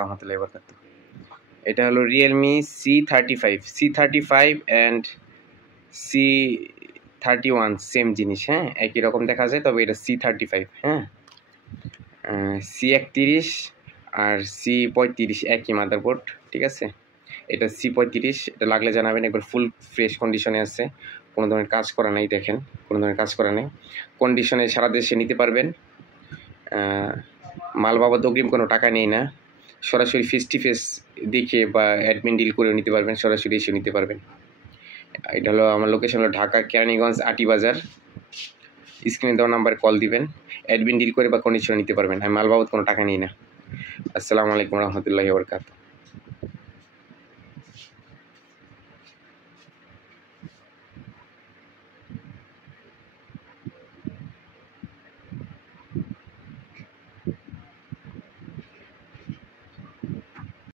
রহমতুল্লাহি ওয়া বারাকাতুহু। এটা হলো Realme C35 and C31 same জিনিস, হ্যাঁ, একই রকম দেখা যায়, তবে এটা C35, হ্যাঁ। C31 আর C35 একই মাদারবোর্ড, ঠিক আছে। এটা C35, এটা লাগলে জানাবেন। একবার ফুল ফ্রেশ কন্ডিশনে আছে, কোনো ধরনের কাজ করা নাই, দেখেন কোনো ধরনের কাজ করা নেই, কন্ডিশনে সারা দেশে নিতে পারবেন। মাল বাবদ অগ্রিম কোনো টাকা নেই না, সরাসরি ফেস টু ফেস দেখে বা অ্যাডমিন ডিল করে নিতে পারবেন, সরাসরি এসে নিতে পারবেন। এটা হলো আমার লোকেশন হলো ঢাকা কেরানীগঞ্জ আটি বাজার। স্ক্রিনে দেওয়া নাম্বারে কল দিবেন, অ্যাডমিন ডিল করে বা কন্ডিশনে নিতে পারবেন। আমি মাল বাবদ কোনো টাকা নিই না। আসসালামু আলাইকুম রহমতুল্লাহি ওয়া বারাকাতুহু।